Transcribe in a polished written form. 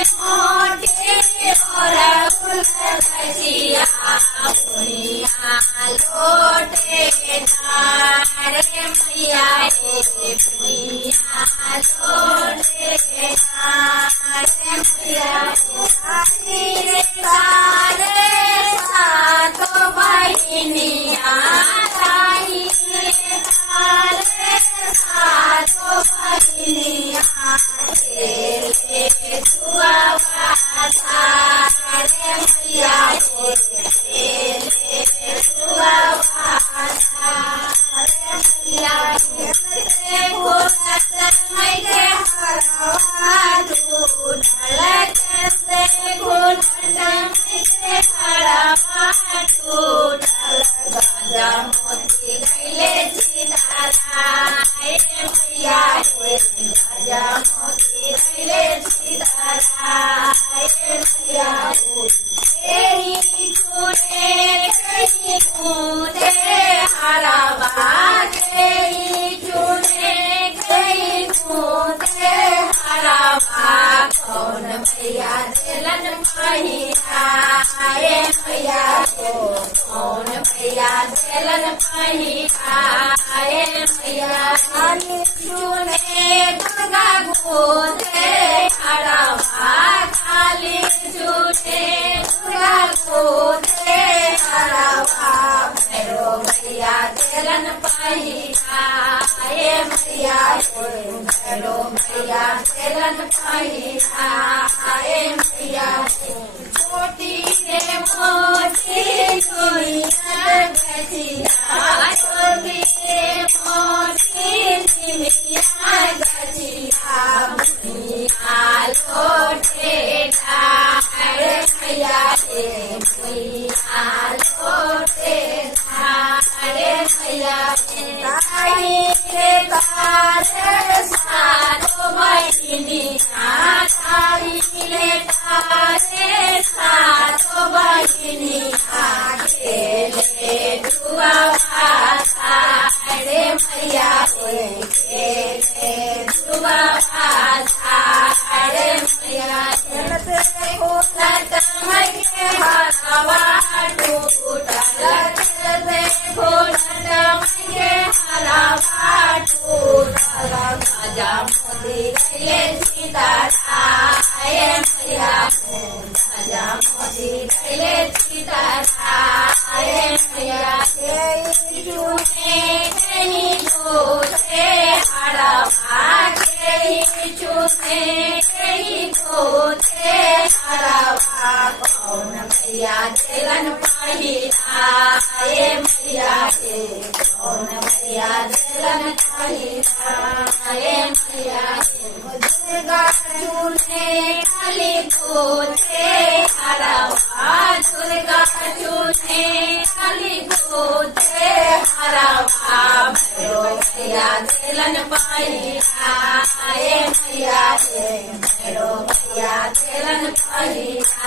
मोटे और फूल भजिया भुइया लोटे धारे मैया रे भुइया लोटे धारे मैया रे तारे सातो बहिनिया ताई तारे सातो बहिनिया रे दुआ रे मैया रे दुआ रे मैया रे घोड़त मैके हरवा ढूंढल से घोड़त मैके हरवा ढूंढल गजा मोती गईले सीताराय मैया रे गजा मोती गईले सीताराय मैया तेरी चूड़े कहीं कूदे हरवा तेरी चूड़े कहीं कूदे हरवा कौन मैया दिलन पहिरा मैया को कौन मैया दिलन पहिरा मैया खाली चूड़े दुर्गा कूदे हरवा खाली चूड़े दुर्गा कूदे हरवा भैरो मैया दिलन पहिरा मैया को भैरो मैया दिलन पहिरा मैया को छोटी रे मोटी दुनिया गजिया छोटी रे मोटी दुनिया गजिया भुइया लोटे धारे मैया रे भुइया लोटे धारे मैया ताई रे तारे सातो बहिनिया ताई रे तारे सातो बहिनिया खेले दुआ रे मैया रे खेले दुआ रे मैया खेलते घोड़त मैके हरवा ढूंढल खेलते घोड़त मैके हरवा ढूंढल गजा मोती गईले सीताराय मैया गजा मोती गईले सीताराय मैया चूड़े कहीं धोते हरवा कहीं चूड़े कहीं धोते हरवा कौन मैया दिलन पहिरा मैया रे कौन मैया दिलन पहिरा मैया दुर्गा चूड़े खाली धोते हरवा दुर्गा चूड़े खाली धोते हरवा भैरो मैया दिलन पहिरा मैया रे भैरो मैया दिलन पहिरा